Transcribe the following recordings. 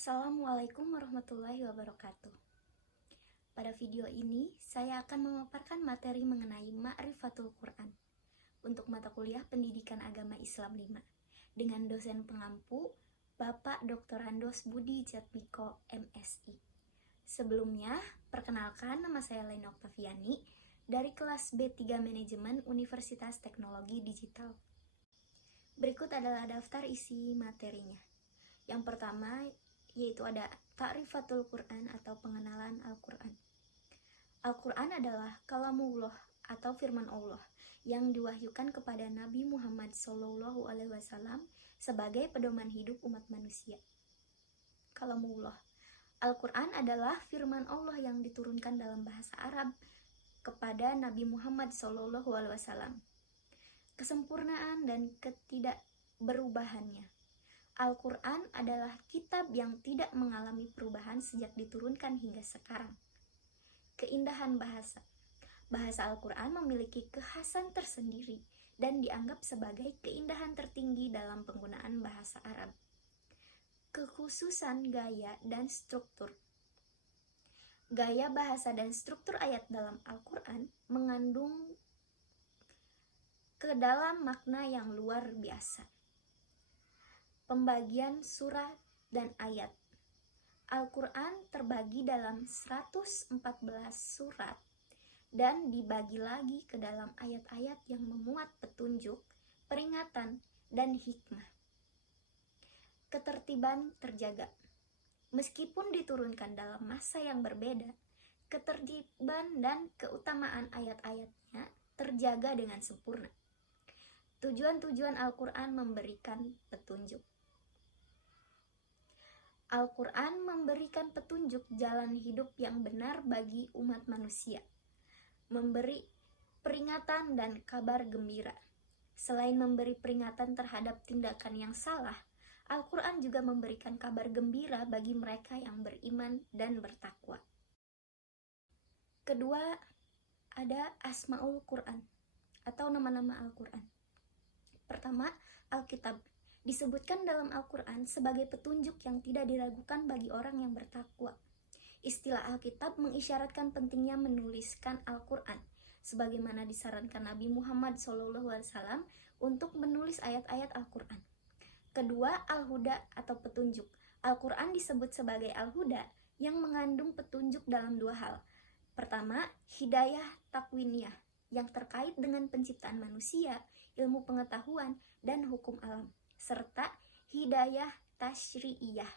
Assalamualaikum warahmatullahi wabarakatuh. Pada video ini, saya akan memaparkan materi mengenai Ma'rifatul Quran untuk mata kuliah Pendidikan Agama Islam 5 dengan dosen pengampu Bapak Dr. Andos Budi Jatmiko, MSI. Sebelumnya, perkenalkan, nama saya Lena Oktaviani dari kelas B3 Manajemen Universitas Teknologi Digital. Berikut adalah daftar isi materinya. Yang pertama yaitu ada Ta'rifatul Quran atau pengenalan Al-Quran. Al-Quran adalah kalamullah atau firman Allah yang diwahyukan kepada Nabi Muhammad SAW sebagai pedoman hidup umat manusia. Kalamullah. Al-Quran adalah firman Allah yang diturunkan dalam bahasa Arab kepada Nabi Muhammad SAW. Kesempurnaan dan ketidakberubahannya. Al-Quran adalah kitab yang tidak mengalami perubahan sejak diturunkan hingga sekarang. Keindahan bahasa. Bahasa Al-Quran memiliki kekhasan tersendiri dan dianggap sebagai keindahan tertinggi dalam penggunaan bahasa Arab. Kekhususan gaya dan struktur. Gaya bahasa dan struktur ayat dalam Al-Quran mengandung ke dalam makna yang luar biasa. Pembagian surah dan ayat. Al-Quran terbagi dalam 114 surat dan dibagi lagi ke dalam ayat-ayat yang memuat petunjuk, peringatan, dan hikmah. Ketertiban terjaga. Meskipun diturunkan dalam masa yang berbeda, ketertiban dan keutamaan ayat-ayatnya terjaga dengan sempurna. Tujuan-tujuan Al-Quran memberikan petunjuk. Al-Quran memberikan petunjuk jalan hidup yang benar bagi umat manusia, memberi peringatan dan kabar gembira. Selain memberi peringatan terhadap tindakan yang salah, Al-Quran juga memberikan kabar gembira bagi mereka yang beriman dan bertakwa. Kedua, ada Asmaul Quran atau nama-nama Al-Quran. Pertama, Alkitab. Disebutkan dalam Al-Quran sebagai petunjuk yang tidak diragukan bagi orang yang bertakwa. Istilah Alkitab mengisyaratkan pentingnya menuliskan Al-Quran, sebagaimana disarankan Nabi Muhammad SAW untuk menulis ayat-ayat Al-Quran. Kedua, Al-Huda atau petunjuk. Al-Quran disebut sebagai Al-Huda yang mengandung petunjuk dalam dua hal. Pertama, hidayah takwiniyah yang terkait dengan penciptaan manusia, ilmu pengetahuan, dan hukum alam, serta hidayah tasyri'iyah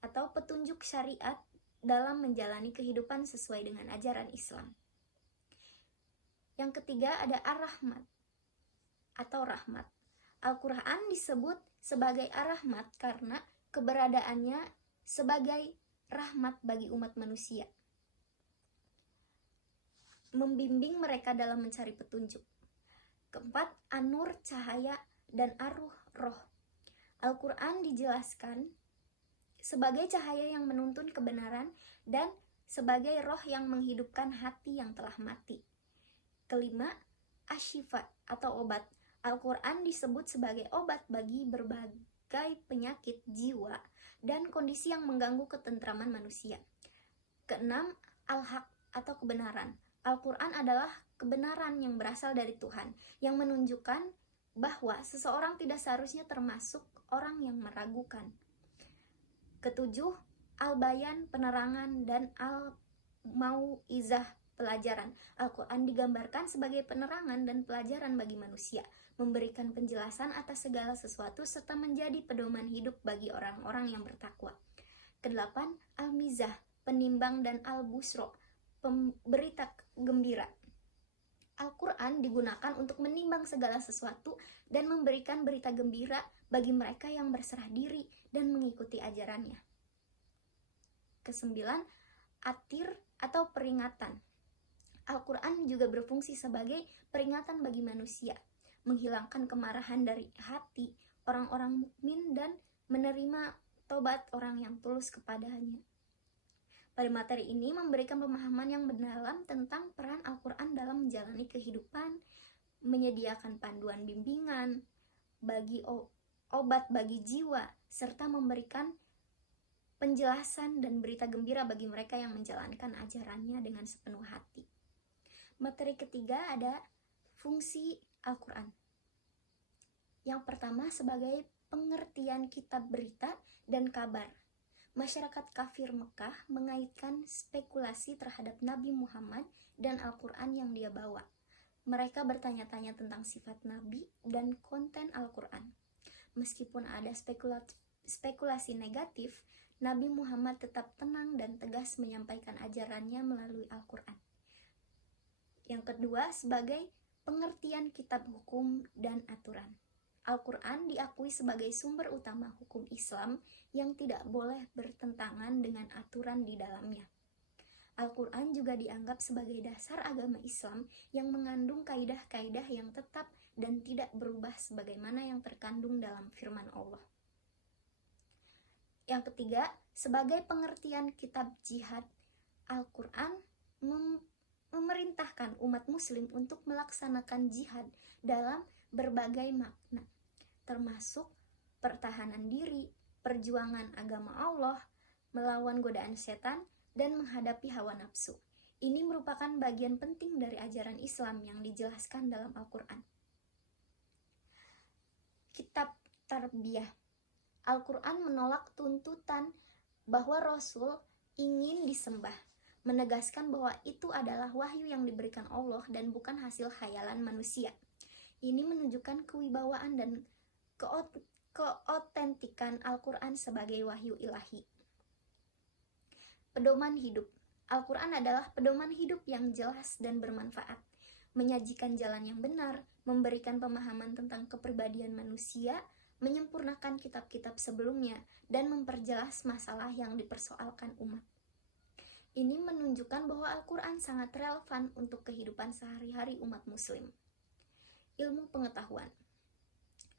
atau petunjuk syariat dalam menjalani kehidupan sesuai dengan ajaran Islam. Yang ketiga ada Ar-Rahmat atau rahmat. Al-Quran disebut sebagai Ar-Rahmat karena keberadaannya sebagai rahmat bagi umat manusia, membimbing mereka dalam mencari petunjuk. Keempat, An-Nur, cahaya, dan Ar-Ruh, roh. Al-Quran dijelaskan sebagai cahaya yang menuntun kebenaran dan sebagai roh yang menghidupkan hati yang telah mati. Kelima, Asy-Syifa atau obat. Al-Quran disebut sebagai obat bagi berbagai penyakit jiwa dan kondisi yang mengganggu ketentraman manusia. Keenam, Al-Haq atau kebenaran. Al-Quran adalah kebenaran yang berasal dari Tuhan, yang menunjukkan bahwa seseorang tidak seharusnya termasuk orang yang meragukan. Ketujuh, Al-Bayan, penerangan, dan Al-Mau'izah, pelajaran. Al-Quran digambarkan sebagai penerangan dan pelajaran bagi manusia, memberikan penjelasan atas segala sesuatu serta menjadi pedoman hidup bagi orang-orang yang bertakwa. Kedelapan, Al-Mizah, penimbang, dan Al-Busro, berita gembira. Al-Quran digunakan untuk menimbang segala sesuatu dan memberikan berita gembira bagi mereka yang berserah diri dan mengikuti ajarannya. Kesembilan, Atir atau peringatan. Al-Quran juga berfungsi sebagai peringatan bagi manusia, menghilangkan kemarahan dari hati orang-orang mukmin dan menerima tobat orang yang tulus kepadanya. Pada materi ini memberikan pemahaman yang mendalam tentang peran Al-Quran dalam menjalani kehidupan, menyediakan panduan bimbingan bagi obat bagi jiwa, serta memberikan penjelasan dan berita gembira bagi mereka yang menjalankan ajarannya dengan sepenuh hati. Materi ketiga ada fungsi Al-Quran. Yang pertama sebagai pengertian kitab berita dan kabar. Masyarakat kafir Mekah mengaitkan spekulasi terhadap Nabi Muhammad dan Al-Quran yang dia bawa. Mereka bertanya-tanya tentang sifat Nabi dan konten Al-Quran. Meskipun ada spekulasi negatif, Nabi Muhammad tetap tenang dan tegas menyampaikan ajarannya melalui Al-Quran. Yang kedua, sebagai pengertian kitab hukum dan aturan. Al-Quran diakui sebagai sumber utama hukum Islam yang tidak boleh bertentangan dengan aturan di dalamnya. Al-Quran juga dianggap sebagai dasar agama Islam yang mengandung kaidah-kaidah yang tetap dan tidak berubah sebagaimana yang terkandung dalam firman Allah. Yang ketiga, sebagai pengertian kitab jihad, Al-Quran memerintahkan umat muslim untuk melaksanakan jihad dalam berbagai makna, termasuk pertahanan diri, perjuangan agama Allah, melawan godaan setan, dan menghadapi hawa nafsu. Ini merupakan bagian penting dari ajaran Islam yang dijelaskan dalam Al-Quran. Kitab Tarbiyah. Al-Quran menolak tuntutan bahwa Rasul ingin disembah, menegaskan bahwa itu adalah wahyu yang diberikan Allah dan bukan hasil khayalan manusia. Ini menunjukkan kewibawaan dan keotentikan Al-Quran sebagai wahyu ilahi. Pedoman hidup. Al-Quran adalah pedoman hidup yang jelas dan bermanfaat, menyajikan jalan yang benar, memberikan pemahaman tentang kepribadian manusia, menyempurnakan kitab-kitab sebelumnya, dan memperjelas masalah yang dipersoalkan umat. Ini menunjukkan bahwa Al-Quran sangat relevan untuk kehidupan sehari-hari umat muslim. Ilmu pengetahuan.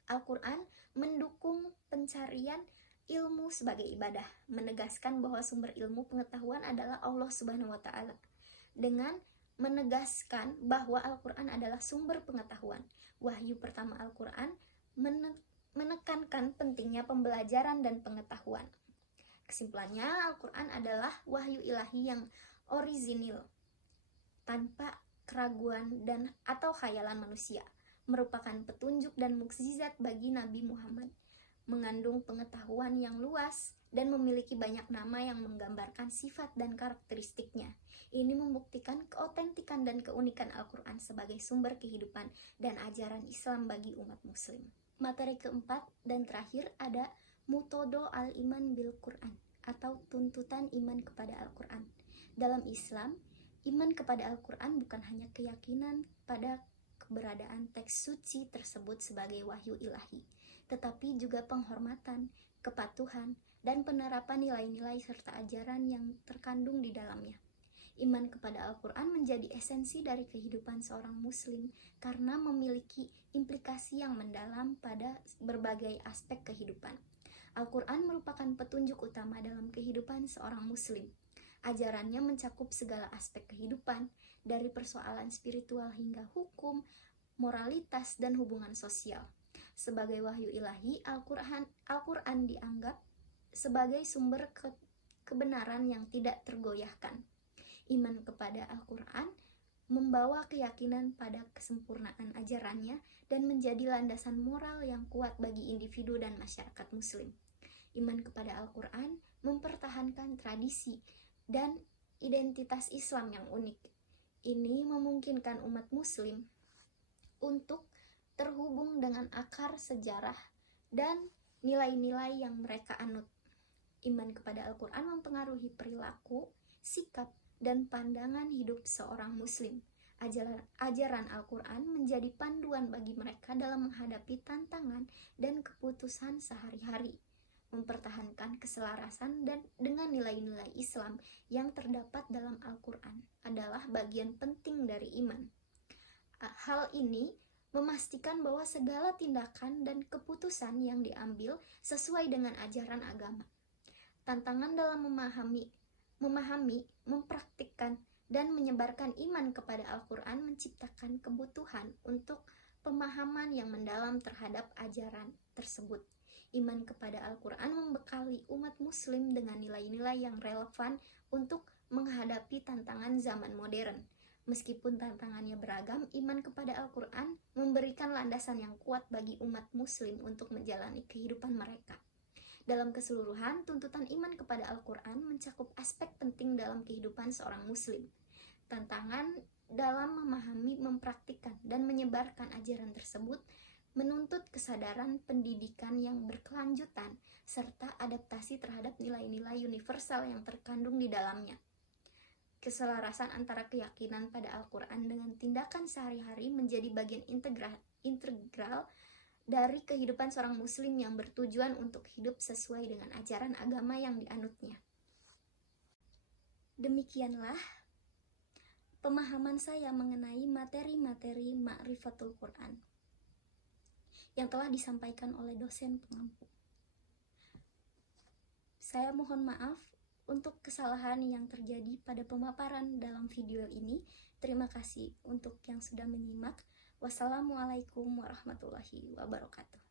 Al-Quran mendukung pencarian ilmu sebagai ibadah, menegaskan bahwa sumber ilmu pengetahuan adalah Allah Subhanahu wa Ta'ala. Dengan menegaskan bahwa Al-Quran adalah sumber pengetahuan, wahyu pertama Al-Quran menekankan pentingnya pembelajaran dan pengetahuan. Kesimpulannya, Al-Quran adalah wahyu ilahi yang orisinil, tanpa keraguan dan atau khayalan manusia, merupakan petunjuk dan mukjizat bagi Nabi Muhammad, mengandung pengetahuan yang luas dan memiliki banyak nama yang menggambarkan sifat dan karakteristiknya. Ini membuktikan keotentikan dan keunikan Al-Quran sebagai sumber kehidupan dan ajaran Islam bagi umat muslim. Materi keempat dan terakhir ada Muqtada al-Iman bil Quran atau tuntutan iman kepada Al-Quran. Dalam Islam, iman kepada Al-Quran bukan hanya keyakinan pada keberadaan teks suci tersebut sebagai wahyu ilahi, tetapi juga penghormatan, kepatuhan, dan penerapan nilai-nilai serta ajaran yang terkandung di dalamnya. Iman kepada Al-Quran menjadi esensi dari kehidupan seorang muslim karena memiliki implikasi yang mendalam pada berbagai aspek kehidupan. Al-Quran merupakan petunjuk utama dalam kehidupan seorang muslim. Ajarannya mencakup segala aspek kehidupan, dari persoalan spiritual hingga hukum, moralitas, dan hubungan sosial. Sebagai wahyu ilahi, Al-Quran dianggap sebagai sumber kebenaran yang tidak tergoyahkan. Iman kepada Al-Quran membawa keyakinan pada kesempurnaan ajarannya dan menjadi landasan moral yang kuat bagi individu dan masyarakat muslim. Iman kepada Al-Quran mempertahankan tradisi dan identitas Islam yang unik. Ini memungkinkan umat muslim untuk terhubung dengan akar sejarah dan nilai-nilai yang mereka anut. Iman kepada Al-Quran mempengaruhi perilaku, sikap, dan pandangan hidup seorang muslim. Ajaran Al-Quran menjadi panduan bagi mereka dalam menghadapi tantangan dan keputusan sehari-hari. Mempertahankan keselarasan dan dengan nilai-nilai Islam yang terdapat dalam Al-Quran adalah bagian penting dari iman. Hal ini memastikan bahwa segala tindakan dan keputusan yang diambil sesuai dengan ajaran agama. Tantangan dalam memahami, mempraktikkan, dan menyebarkan iman kepada Al-Quran menciptakan kebutuhan untuk pemahaman yang mendalam terhadap ajaran tersebut. Iman kepada Al-Quran membekali umat muslim dengan nilai-nilai yang relevan untuk menghadapi tantangan zaman modern. Meskipun tantangannya beragam, iman kepada Al-Quran memberikan landasan yang kuat bagi umat muslim untuk menjalani kehidupan mereka. Dalam keseluruhan, tuntutan iman kepada Al-Quran mencakup aspek penting dalam kehidupan seorang muslim. Tantangan dalam memahami, mempraktikkan, dan menyebarkan ajaran tersebut menuntut kesadaran pendidikan yang berkelanjutan serta adaptasi terhadap nilai-nilai universal yang terkandung di dalamnya. Keselarasan antara keyakinan pada Al-Quran dengan tindakan sehari-hari menjadi bagian integral dari kehidupan seorang muslim yang bertujuan untuk hidup sesuai dengan ajaran agama yang dianutnya. Demikianlah pemahaman saya mengenai materi-materi Ma'rifatul Quran yang telah disampaikan oleh dosen pengampu. Saya mohon maaf untuk kesalahan yang terjadi pada pemaparan dalam video ini. Terima kasih untuk yang sudah menyimak. Wassalamualaikum warahmatullahi wabarakatuh.